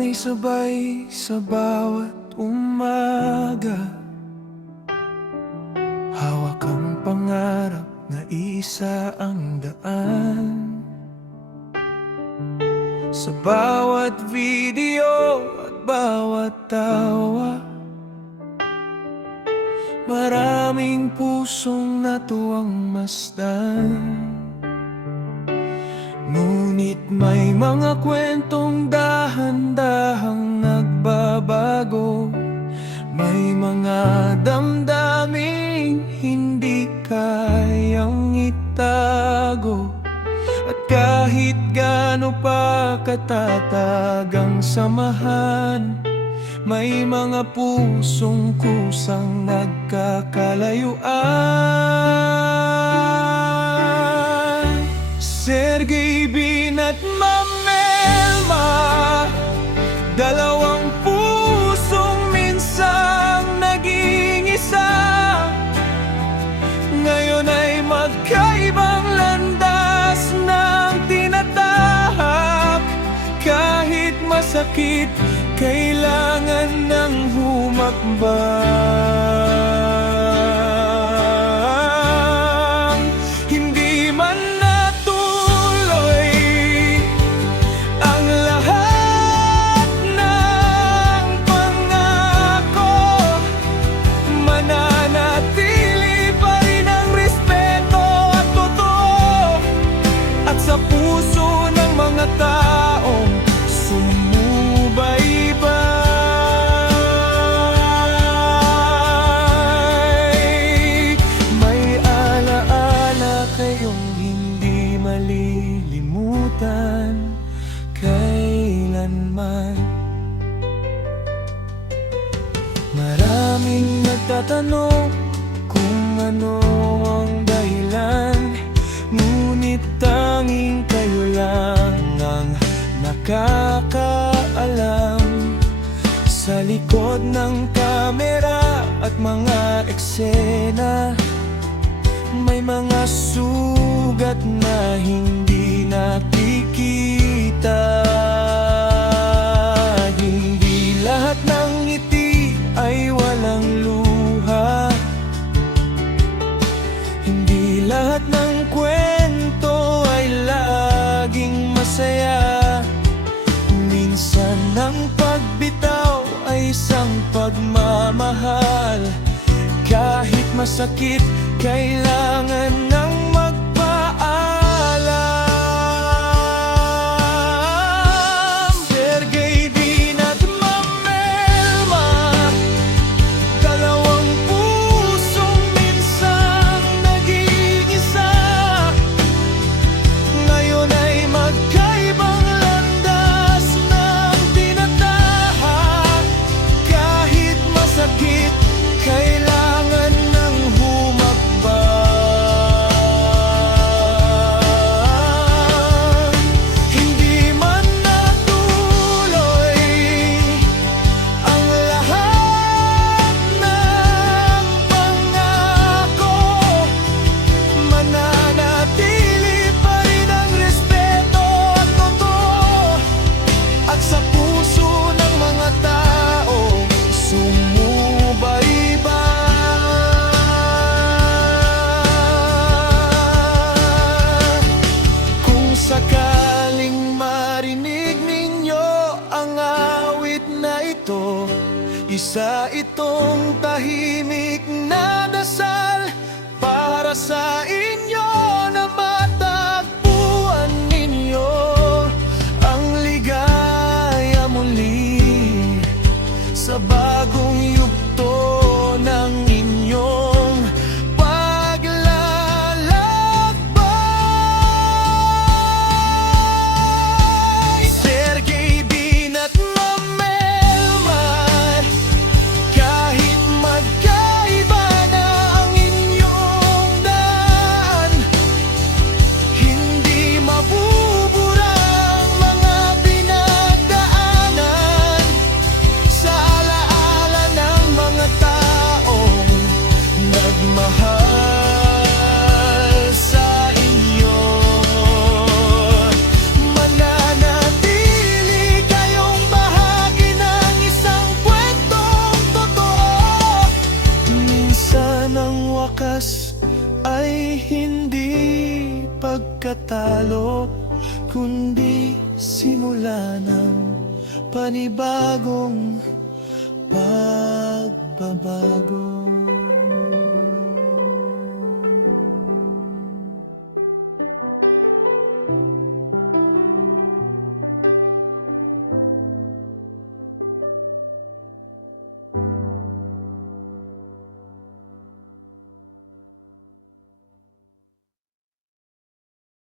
Sana'y sabay sa bawat umaga, hawak ang pangarap na isa ang daan. Sa bawat video at bawat tawa, maraming pusong natuwang masdan. Ngunit may mga kwentong dahan-dahang nagbabago, may mga damdaming hindi kayang itago. At kahit gaano pa katatag ang samahan, may mga pusong kusang nagkakalayuan. Sergey Bin at Mamelma, dalawang pusong minsang naging isa, ngayon ay magkaibang landas ng tinatahak. Kahit masakit, kailangan ng humakbang. Hindi man natuloy ang lahat ng pangako, mananatili pa rin ang respeto at totoo, at sa puso ng mga taong sumubaybay. May alaala kayong hindi malilimutan kailanman. Maraming nagtatanong kung ano ang dahilan, ngunit tanging kayo lang ang nakakaalam. Sa likod ng kamera at mga eksena, may mga sugat na hindi nakikita. Hindi lahat ng ngiti ay walang luha, hindi lahat ng kwento ay laging masaya. Minsan ang pagbitaw ay isang pagmamahal. Kahit masakit, kailangan ng magpaalam. Sergey Bin at Mamelma, dalawang pusong minsang naging isa, ngayon ay magkaibang landas ng tinatahak. Kahit masakit, kailangan ng humakbang. Hindi man natuloy ang lahat ng pangako, mananatili pa rin ang respeto at totoo, at sa puso ng mga taong sumubaybay. Kung sakaling marinig ninyo ang awit na ito, isa itong tahimik na dasal para sa inyo, na matagpuan ninyo ang ligaya muli sa bagong yugto ng inyong paglalakbay. Sergey Bin at Mamelma, kahit magkaiba na ang inyong daan, hindi mabubura ang mga pinagdaanan. Sa alaala simula ng panibagong pagbabago.